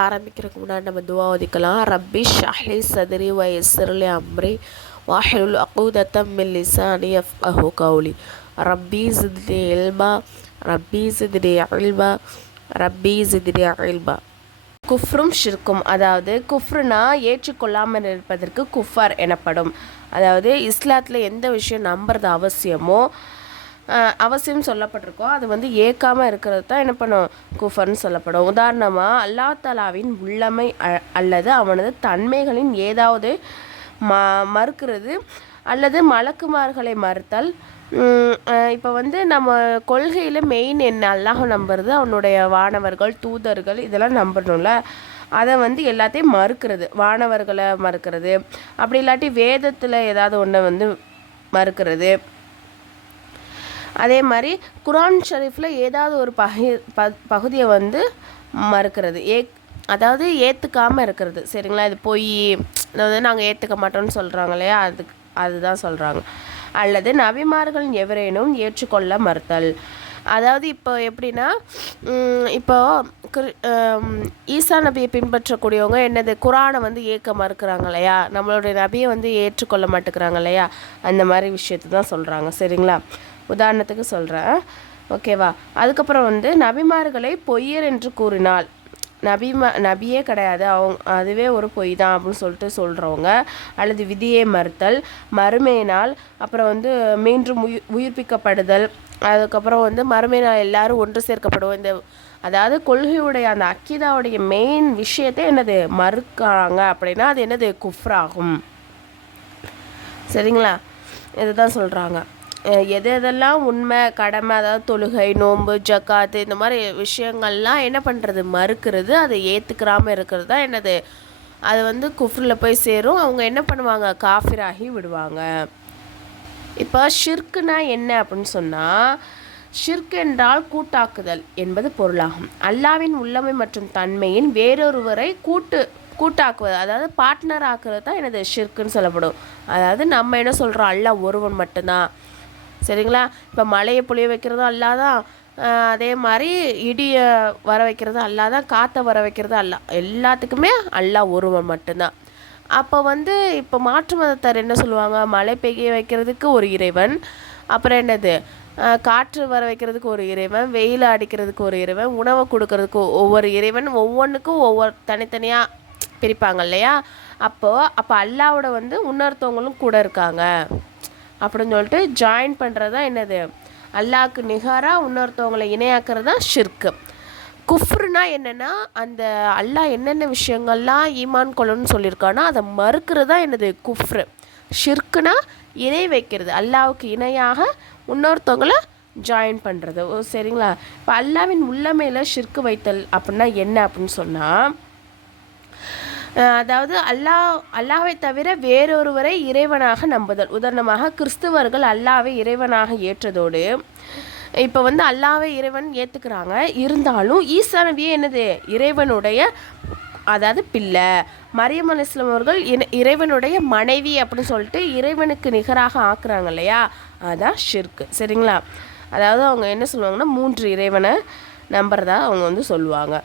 ஆரம்பிக்கிறதுக்கு முன்னாடி நம்ம துவா ஓதிக்கலாம். ரப்பி ஷ்ரஹ்லி சத்ரி வ யஸ்ஸிர்லி அம்ரி வஹ்லுல் உக்தத்தம் மின் லிசானி யஃப்கஹு கௌலி. ரப்பி ஸித்னி இல்மா ரப்பி ஸித்னி இல்மா ரப்பி ஸித்னி இல்மா. குஃப்ரும் ஷிர்க்கும், அதாவது குஃப்ருனா ஏற்றுக்கொள்ளாமல் இருப்பதற்கு குஃபர் எனப்படும். அதாவது இஸ்லாத்தில் எந்த விஷயம் நம்புறது அவசியம் சொல்லப்பட்டிருக்கோ அது வந்து ஏற்காமல் இருக்கிறது தான் என்ன பண்ணும், குஃபர்னு சொல்லப்படும். உதாரணமாக அல்லாஹ் தஆலாவின் உள்ளமை அல்லது அவனது தன்மைகளின் ஏதாவது மறுக்கிறது அல்லது மலக்குமார்களை மறுத்தல். இப்போ வந்து நம்ம கொள்கையில் மெயின் என்ன, அல்லாஹ் நம்புறது, அவனுடைய வானவர்கள் தூதர்கள் இதெல்லாம் நம்பணும்ல. அதை வந்து எல்லாத்தையும் மறுக்கிறது, வானவர்களை மறுக்கிறது, அப்படி இல்லாட்டி வேதத்தில் ஏதாவது ஒன்று வந்து மறுக்கிறது. அதே மாதிரி குர்ஆன் ஷரீஃபில் ஏதாவது ஒரு பகுதியை வந்து மறுக்கிறது, அதாவது ஏற்றுக்காமல் இருக்கிறது. சரிங்களா, இது பொய், இதை வந்து நாங்கள் ஏற்றுக்க மாட்டோம்னு சொல்கிறாங்க இல்லையா, அதுதான் சொல்கிறாங்க. அல்லது நபிமார்களின் எவரேனும் ஏற்றுக்கொள்ள மறுத்தல். அதாவது இப்போ எப்படின்னா, இப்போ ஈசா நபியை பின்பற்றக்கூடியவங்க என்னது, குரானை வந்து ஏற்க மறுக்கிறாங்க இல்லையா, நம்மளுடைய நபியை வந்து ஏற்றுக்கொள்ள மாட்டேங்கிறாங்க இல்லையா, அந்த மாதிரி விஷயத்தை தான் சொல்கிறாங்க. சரிங்களா, உதாரணத்துக்கு சொல்கிறேன், ஓகேவா. அதுக்கப்புறம் வந்து நபிமார்களை பொய்யர் என்று கூறினால், நபியே கிடையாது, அதுவே ஒரு பொய் தான் அப்படின்னு சொல்லிட்டு சொல்கிறவங்க, அல்லது விதியை மறுத்தல், மறுமையினால், அப்புறம் வந்து மீண்டும் உயிர்ப்பிக்கப்படுதல், அதுக்கப்புறம் வந்து மறுமையினால் எல்லாரும் ஒன்று சேர்க்கப்படுவோம். இந்த அதாவது கொள்கையுடைய அந்த அக்கீதாவுடைய மெயின் விஷயத்தை என்னது மறுக்கிறாங்க அப்படின்னா அது என்னது, குஃப்ராகும். சரிங்களா, இதுதான் சொல்கிறாங்க. எதெல்லாம் உண்மை கடமை, அதாவது தொழுகை நோன்பு ஜக்காத்து இந்த மாதிரி விஷயங்கள்லாம் என்ன பண்ணுறது, மறுக்கிறது, அதை ஏற்றுக்கிறாமல் இருக்கிறது தான் என்னது, அது வந்து குஃப்ரில் போய் சேரும். அவங்க என்ன பண்ணுவாங்க, காஃபிராகி விடுவாங்க. இப்போ ஷிர்க்குனா என்ன அப்படின்னு சொன்னால், ஷிர்க் என்றால் கூட்டாக்குதல் என்பது பொருளாகும். அல்லாவின் உள்ளமை மற்றும் தன்மையின் வேறொருவரை கூட்டாக்குவது, அதாவது பார்ட்னர் ஆக்குறது தான் என்னது ஷிர்க்குன்னு சொல்லப்படும். அதாவது நம்ம என்ன சொல்கிறோம், அல்லாஹ் ஒருவன் மட்டும்தான். சரிங்களா, இப்போ மழையை பொழிய வைக்கிறதும் அல்லாஹ் தான், அதே மாதிரி இடியை வர வைக்கிறதும் அல்லாஹ் தான், காற்றை வர வைக்கிறதும் அல்லாஹ், எல்லாத்துக்குமே அல்லாஹ் ஒருவன் மட்டும்தான். அப்போ வந்து இப்போ மாற்று மதத்தார் என்ன சொல்லுவாங்க, மழை பெய்ய வைக்கிறதுக்கு ஒரு இறைவன், அப்புறம் என்னது காற்று வர வைக்கிறதுக்கு ஒரு இறைவன், வெயில் அடிக்கிறதுக்கு ஒரு இறைவன், உணவை கொடுக்கறதுக்கு ஒவ்வொரு இறைவன், ஒவ்வொன்றுக்கும் ஒவ்வொரு தனித்தனியாக பிரிப்பாங்க இல்லையா. அப்போ அல்லாவோட வந்து இன்னொருத்தவங்களும் கூட இருக்காங்க அப்படின்னு சொல்லிட்டு ஜாயின் பண்ணுறது தான் என்னது, அல்லாஹ்க்கு நிகராக இன்னொருத்தவங்களை இணையாக்குறது தான் ஷிர்க்கு. குஃப்ருனா என்னென்னா, அந்த அல்லாஹ் என்னென்ன விஷயங்கள்லாம் ஈமான் கொள்ளணும்னு சொல்லியிருக்கானோ அதை மறுக்கிறது தான் என்னது குஃப்ரு. ஷிர்க்குனா இணை வைக்கிறது, அல்லாஹ்வுக்கு இணையாக இன்னொருத்தவங்களை ஜாயின் பண்ணுறது. சரிங்களா, இப்போ அல்லாவின் உள்ளமையில் ஷிர்க்கு வைத்தல் அப்படின்னா என்ன அப்படின்னு சொன்னால், அதாவது அல்லாவை தவிர வேறொருவரை இறைவனாக நம்புதல். உதாரணமாக கிறிஸ்துவர்கள் அல்லாவை இறைவனாக ஏற்றதோடு இப்போ வந்து அல்லாவை இறைவன் ஏற்றுக்கிறாங்க, இருந்தாலும் ஈசா நபியே என்னது இறைவனுடைய அதாவது பிள்ளை, மரியம் அலைஹிஸ்ஸலாம் அவர்கள் இறைவனுடைய மனைவி அப்படின்னு சொல்லிட்டு இறைவனுக்கு நிகராக ஆக்குறாங்க இல்லையா, அதான் ஷிர்க்கு. சரிங்களா, அதாவது அவங்க என்ன சொல்லுவாங்கன்னா 3 இறைவனை நம்புறதா அவங்க வந்து சொல்லுவாங்க.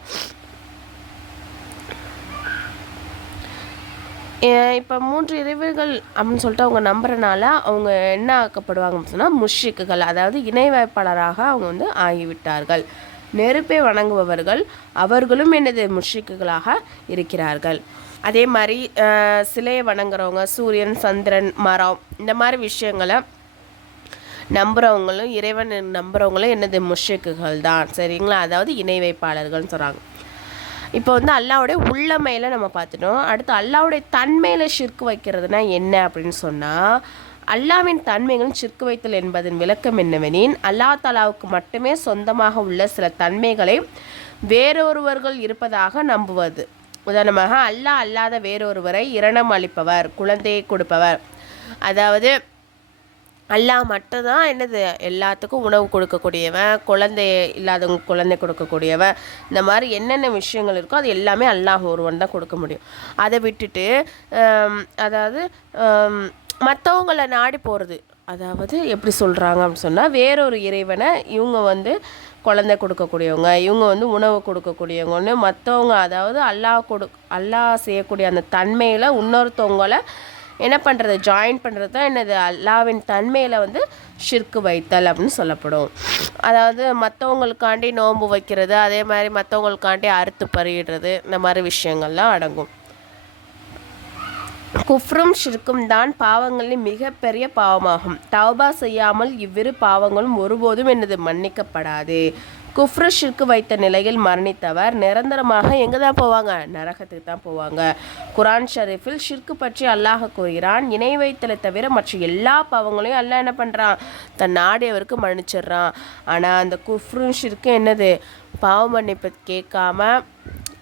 இப்போ 3 இறைவர்கள் அப்படின்னு சொல்லிட்டு அவங்க நம்புறனால அவங்க என்ன ஆக்கப்படுவாங்க அப்படின்னு சொன்னால் முஷ்ரிக்குகள், அதாவது இணை வைப்பாளராக அவங்க வந்து ஆகிவிட்டார்கள். நெருப்பை வணங்குபவர்கள் அவர்களும் என்னது முஷ்ரிக்குகளாக இருக்கிறார்கள். அதே மாதிரி சிலையை வணங்குறவங்க, சூரியன் சந்திரன் மரம் இந்த மாதிரி விஷயங்களை நம்புகிறவங்களும் இறைவன் நம்புகிறவங்களும் என்னது முஷ்ரிக்குகள் தான். சரிங்களா, அதாவது இணை வைப்பாளர்கள்னு சொல்கிறாங்க. இப்போ வந்து அல்லாஹ்வுடைய உள்ளமையில் நம்ம பார்த்துட்டோம். அடுத்து அல்லாஹ்வுடைய தன்மையில் ஷிர்க்கு வைக்கிறதுனா என்ன அப்படின்னு சொன்னால், அல்லாஹ்வின் தன்மைகள் ஷிர்க்கு வைத்தல் என்பதன் விளக்கம் என்னவெனின், அல்லாஹ் தஆலாவுக்கு மட்டுமே சொந்தமாக உள்ள சில தன்மைகளை வேறொருவர்கள் இருப்பதாக நம்புவது. உதாரணமாக அல்லாஹ் அல்லாத வேறொருவரை இரணம் அளிப்பவர், குழந்தையை கொடுப்பவர், அதாவது அல்லாஹ் மட்டும்தான் என்னது எல்லாத்துக்கும் உணவு கொடுக்கக்கூடியவன், குழந்தை இல்லாதவங்க குழந்தை கொடுக்கக்கூடியவன், இந்த மாதிரி என்னென்ன விஷயங்கள் இருக்கோ அது எல்லாமே அல்லாஹ் ஒருவன் தான் கொடுக்க முடியும். அதை விட்டுட்டு அதாவது மற்றவங்களை நாடி போகிறது, அதாவது எப்படி சொல்கிறாங்க அப்படின்னு சொன்னால், வேறொரு இறைவனை இவங்க வந்து குழந்தை கொடுக்கக்கூடியவங்க, இவங்க வந்து உணவு கொடுக்கக்கூடியவங்கன்னு மற்றவங்க, அதாவது அல்லாஹ் செய்யக்கூடிய அந்த தன்மையில் இன்னொருத்தவங்களை என்ன பண்ணுறது, ஜாயின் பண்ணுறது தான் என்னது அல்லாவின் தன்மையில் வந்து ஷிர்க்கு வைத்தல் அப்படின்னு சொல்லப்படும். அதாவது மற்றவங்களுக்காண்டி நோன்பு வைக்கிறது, அதே மாதிரி மற்றவங்களுக்காண்டி அறுத்து பறியிடுறது, இந்த மாதிரி விஷயங்கள்லாம் அடங்கும். குஃப்ரும் ஷிர்க்கும் தான் பாவங்களின் மிகப்பெரிய பாவமாகும். தௌபா செய்யாமல் இவ்விரு பாவங்களும் ஒருபோதும் என்னது மன்னிக்கப்படாது. குஃப்ரு ஷிர்க்கு வைத்த நிலையில் மரணித்தவர் நிரந்தரமாக எங்கே தான் போவாங்க, நரகத்துக்கு தான் போவாங்க. குரான் ஷரீஃபில் ஷிர்க்கு பற்றி அல்லாஹ் கூறுகிறான், இணை வைத்தலை தவிர மற்ற எல்லா பாவங்களையும் அல்லாஹ் என்ன பண்ணுறான், தன் நாடியவருக்கு மன்னிச்சிடுறான். ஆனால் அந்த குஃப்ரும் ஷிர்க்கு என்னது, பாவ மன்னிப்பு கேட்காம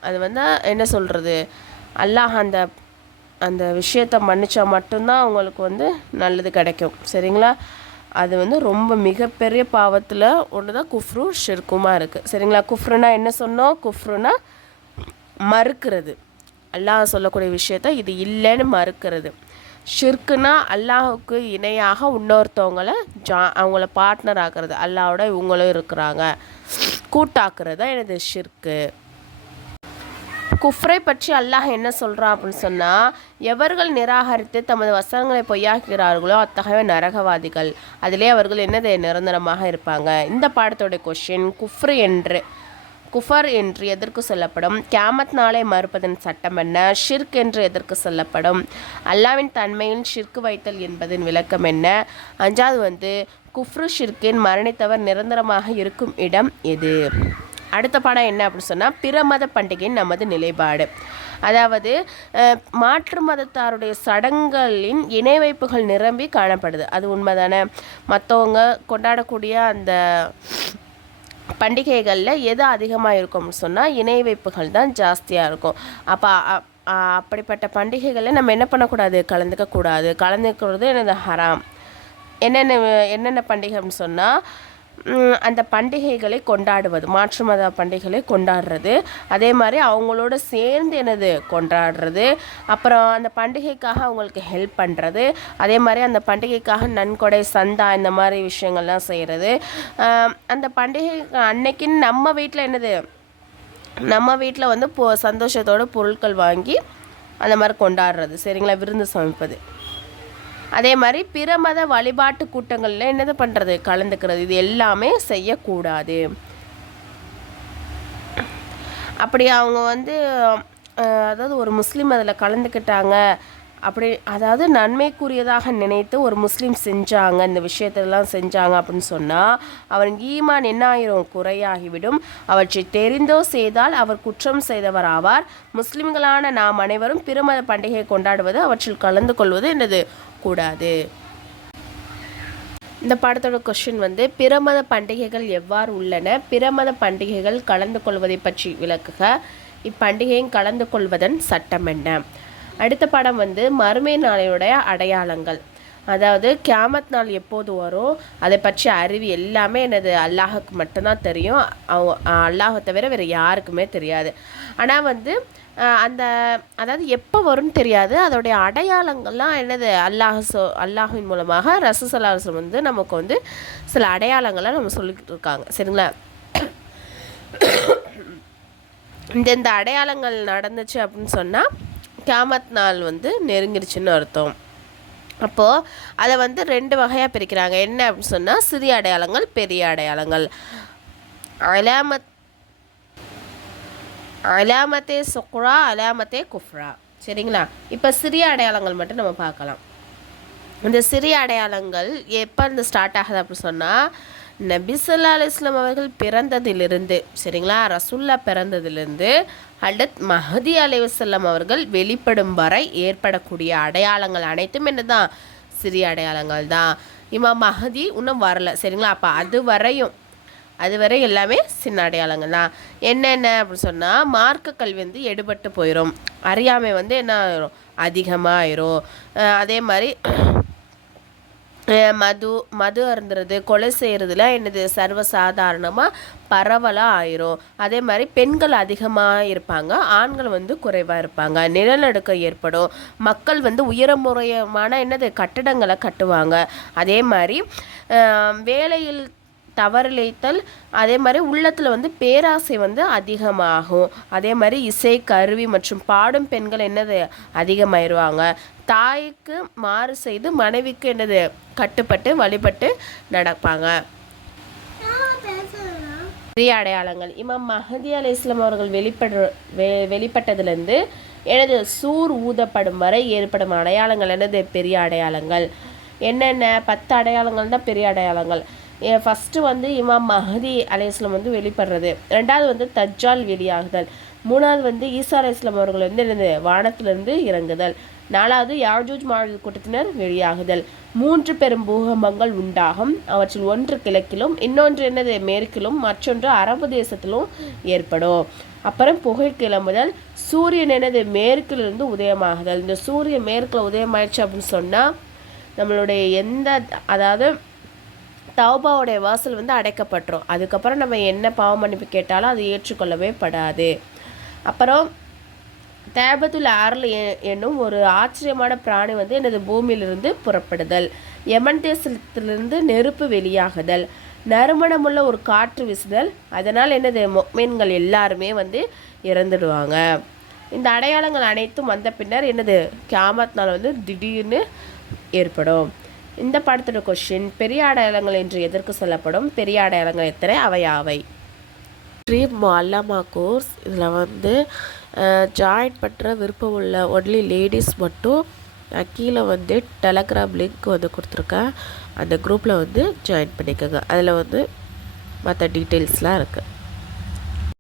அது வந்து என்ன சொல்கிறது, அல்லாஹ் அந்த விஷயத்தை மன்னிச்சா மட்டும்தான் அவங்களுக்கு வந்து நல்லது கிடைக்கும். சரிங்களா? அது வந்து ரொம்ப மிகப்பெரிய பாவத்தில் ஒன்று தான் குஃப்ரு ஷிர்க்குமா இருக்குது. சரிங்களா? குஃப்ருனா என்ன சொன்னோம், குஃப்ருனா மறுக்கிறது, அல்லாஹ் சொல்லக்கூடிய விஷயத்த இது இல்லைன்னு மறுக்கிறது. ஷிர்க்குனா அல்லாஹுக்கு இணையாக இன்னொருத்தவங்களை அவங்கள பார்ட்னர் ஆக்குறது, அல்லாஹோட இவங்களும் இருக்கிறாங்க கூட்டாக்குறது தான் எனது ஷிர்க்கு. குஃப்ரை பற்றி அல்லாஹ் என்ன சொல்கிறான் அப்படின்னு சொன்னால், எவர்கள் நிராகரித்து தமது வசனங்களை பொய்யாக்குகிறார்களோ அத்தகைய நரகவாதிகள், அதிலே அவர்கள் என்னது நிரந்தரமாக இருப்பாங்க. இந்த பாடத்தோடைய கொஷின், குஃபர் என்று எதற்கு சொல்லப்படும், கியாமத் நாளை மறுப்பதன் சட்டம் என்ன, ஷிர்க் என்று எதற்கு சொல்லப்படும், அல்லாவின் தன்மையில் ஷிர்க் வைத்தல் என்பதன் விளக்கம் என்ன, அஞ்சாவது வந்து குஃப்ரு ஷிர்கின் மரணித்தவர் நிரந்தரமாக இருக்கும் இடம் எது. அடுத்த பாடம் என்ன அப்படின்னு சொன்னால், பிற மத பண்டிகையின் நமது நிலைப்பாடு. அதாவது மாற்று மதத்தாருடைய சடங்குகளின் இணை வைப்புகள் நிரம்பி காணப்படுது. அது உண்மைதானே? மற்றவங்க கொண்டாடக்கூடிய அந்த பண்டிகைகளில் எது அதிகமாக இருக்கும்னு சொன்னால் இணை வைப்புகள் தான் ஜாஸ்தியாக இருக்கும். அப்போ அப்படிப்பட்ட பண்டிகைகளில் நம்ம என்ன பண்ணக்கூடாது, கலந்துக்கிறது எனது ஹராம். என்னென்ன பண்டிகை அப்படின்னு சொன்னால், அந்த பண்டிகைகளை கொண்டாடுவது, மாற்று மத பண்டிகைகளை கொண்டாடுறது, அதே மாதிரி அவங்களோட சேர்ந்து என்னது கொண்டாடுறது, அப்புறம் அந்த பண்டிகைக்காக அவங்களுக்கு ஹெல்ப் பண்ணுறது, அதே மாதிரி அந்த பண்டிகைக்காக நன்கொடை சந்தா இந்த மாதிரி விஷயங்கள்லாம் செய்கிறது. அந்த பண்டிகை அன்னைக்குன்னு நம்ம வீட்டில் வந்து சந்தோஷத்தோட பொருட்கள் வாங்கி அந்த மாதிரி கொண்டாடுறது. சரிங்களா? விருந்து சமைப்பது. அதே மாதிரி பிற மத வழிபாட்டு கூட்டங்களில் என்னது பண்ணுறது, கலந்துக்கிறது, இது எல்லாமே செய்யக்கூடாது. அப்படி அவங்க வந்து அதாவது ஒரு முஸ்லீம் அதில் கலந்துக்கிட்டாங்க அப்படி, அதாவது நன்மைக்குரியதாக நினைத்து ஒரு முஸ்லீம் செஞ்சாங்க, இந்த விஷயத்தெல்லாம் செஞ்சாங்க அப்படின்னு சொன்னால் அவன் ஈமான் என்ன ஆயிரும், குறையாகிவிடும். அவற்றை தெரிந்தோ செய்தால் அவர் குற்றம் செய்தவர் ஆவார். முஸ்லிம்களான நாம் அனைவரும் பிற மத பண்டிகையை கொண்டாடுவது, அவற்றில் கலந்து கொள்வது என்னது கூடாது. இந்த பாடத்தோட கொஸ்டின் வந்து, பிற மத பண்டிகைகள் எவ்வாறு உள்ளன, பிற மத பண்டிகைகள் கலந்து கொள்வதை பற்றி விளக்குக, இப்பண்டிகையும் கலந்து கொள்வதன் சட்டம் என்ன. அடுத்த பாடம் வந்து மறுமை நாளையுடைய அடையாளங்கள். அதாவது கியாமத் நாள் எப்போது வரும் அதை பற்றி அறிவு எல்லாமே என்னது அல்லாஹுக்கு மட்டும்தான் தெரியும். அல்லாஹை தவிர வேறு யாருக்குமே தெரியாது. ஆனால் வந்து அதாவது எப்போ வரும்னு தெரியாது. அதோடைய அடையாளங்கள்லாம் என்னது அல்லாஹின் மூலமாக ரசூலுல்லாஹி அலைஹி வஸல்லம் வந்து நமக்கு வந்து சில அடையாளங்கள்லாம் நம்ம சொல்லிக்கிட்டு இருக்காங்க. சரிங்களா? இந்த அடையாளங்கள் நடந்துச்சு அப்படின்னு சொன்னால் கியாமத் நாள் வந்து நெருங்கிருச்சுன்னு அர்த்தம். அப்போது அதை வந்து 2 வகையாக பிரிக்கிறாங்க. என்ன அப்படின்னு சொன்னால், சிறிய அடையாளங்கள், பெரிய அடையாளங்கள். அலாமத்தே சுக்ரா, அலாமத்தே குஃப்ரா. சரிங்களா? இப்போ சிறிய அடையாளங்கள் மட்டும் நம்ம பார்க்கலாம். இந்த சிறிய அடையாளங்கள் எப்போ இருந்து ஸ்டார்ட் ஆகுது அப்படின்னு சொன்னால், நபி ஸல்லல்லாஹு அலைஹி வஸல்லம் அவர்கள் பிறந்ததிலிருந்து, சரிங்களா, ரசூல்லா பிறந்ததிலிருந்து ஹடத் மஹதி அலைஹிஸ்ஸலாம் அவர்கள் வெளிப்படும் வரை ஏற்படக்கூடிய அடையாளங்கள் அனைத்தும் என்ன தான், சிறிய அடையாளங்கள் தான். இமாம் மஹதி இன்னும் வரல. சரிங்களா? அப்போ அதுவரை எல்லாமே சின்ன அடையாளங்கள் தான். என்னென்ன அப்படின்னு சொன்னால், மார்க்க கல்வி வந்து எடுபட்டு போயிடும், அறியாமை வந்து என்ன ஆயிரும், அதிகமாக ஆயிரும். அதே மாதிரி மது அருந்துறது, கொலை செய்கிறதுலாம் என்னது சர்வசாதாரணமாக பரவலாக ஆயிரும். அதே மாதிரி பெண்கள் அதிகமாக இருப்பாங்க, ஆண்கள் வந்து குறைவாக இருப்பாங்க. நிலநடுக்கம் ஏற்படும். மக்கள் வந்து உயரமுறையமான என்னது கட்டடங்களை கட்டுவாங்க. அதே மாதிரி வேலையில் தவறிழைத்தல், அதே மாதிரி உள்ளத்தில் வந்து பேராசை வந்து அதிகமாகும். அதே மாதிரி இசை கருவி மற்றும் பாடும் பெண்கள் என்னது அதிகமாயிருவாங்க. தாய்க்கு மாறு செய்து மனைவிக்கு என்னது கட்டுப்பட்டு வழிபட்டு நடப்பாங்க. பெரிய அடையாளங்கள் இமாம் மஹதி அலைஹிஸ்ஸலாம் அவர்கள் வெளிப்பட்டதுலேருந்து எனது சூர் ஊதப்படும் வரை ஏற்படும் அடையாளங்கள் என்னது பெரிய அடையாளங்கள். என்னென்ன 10 அடையாளங்கள் தான் பெரிய அடையாளங்கள். ஃபஸ்ட்டு வந்து இமாம் மஹதி அலைஹிஸ்ஸலாம் வந்து வெளிப்படுறது. ரெண்டாவது வந்து தஜ்ஜால் வெளியாகுதல். மூணாவது வந்து ஈசா அலைஹிஸ்ஸலாம் அவர்கள் வந்து என்னது வானத்திலிருந்து இறங்குதல். நாலாவது யாஜூஜ் மாஜூஜ் கூட்டத்தினர் வெளியாகுதல். 3 பெரும் பூகம்பங்கள் உண்டாகும். அவற்றில் ஒன்று கிழக்கிலும் இன்னொன்று என்னது மேற்கிலும் மற்றொன்று அரபு தேசத்திலும் ஏற்படும். அப்புறம் புகை கிளம்புதல். சூரியன் என்னது மேற்கிலிருந்து உதயமாகுதல். இந்த சூரியன் மேற்கில் உதயமாயிடுச்சு அப்படின்னு சொன்னால் நம்மளுடைய அதாவது தௌபாவுடைய வாசல் வந்து அடைக்கப்பட்டுரும். அதுக்கப்புறம் நம்ம என்ன பாவ மன்னிப்பு கேட்டாலும் அது ஏற்றுக்கொள்ளவே படாது. அப்புறம் தேபத்துல் ஆர்ல் என்னும் ஒரு ஆச்சரியமான பிராணி வந்து எனது பூமியிலிருந்து புறப்படுதல். யமன் தேசத்திலிருந்து நெருப்பு வெளியாகுதல். நறுமணமுள்ள ஒரு காற்று வீசுதல். அதனால் என்னது முஃமின்கள் எல்லாருமே வந்து இறந்துடுவாங்க. இந்த அடையாளங்கள் அனைத்தும் வந்த பின்னர் என்னது கியாமத் நாள் வந்து திடீர்னு ஏற்படும். இந்த படத்தோட கொஸ்டின், பெரிய அடையாளங்கள் என்று எதற்கு சொல்லப்படும்? பெரிய அடையாளங்கள் எத்தனை? அவை யாவை? ட்ரீம் மொல்லமா கோர்ஸ் இதில் வந்து ஜாயின் பண்ணுற விருப்பம் உள்ள ஒன்லி லேடிஸ் மட்டும் கீழே வந்து டெலகிராம் லிங்க் வந்து கொடுத்துருக்கேன். அந்த குரூப்பில் வந்து ஜாயின் பண்ணிக்கோங்க. அதில் வந்து மற்ற டீட்டெயில்ஸ்லாம் இருக்குது.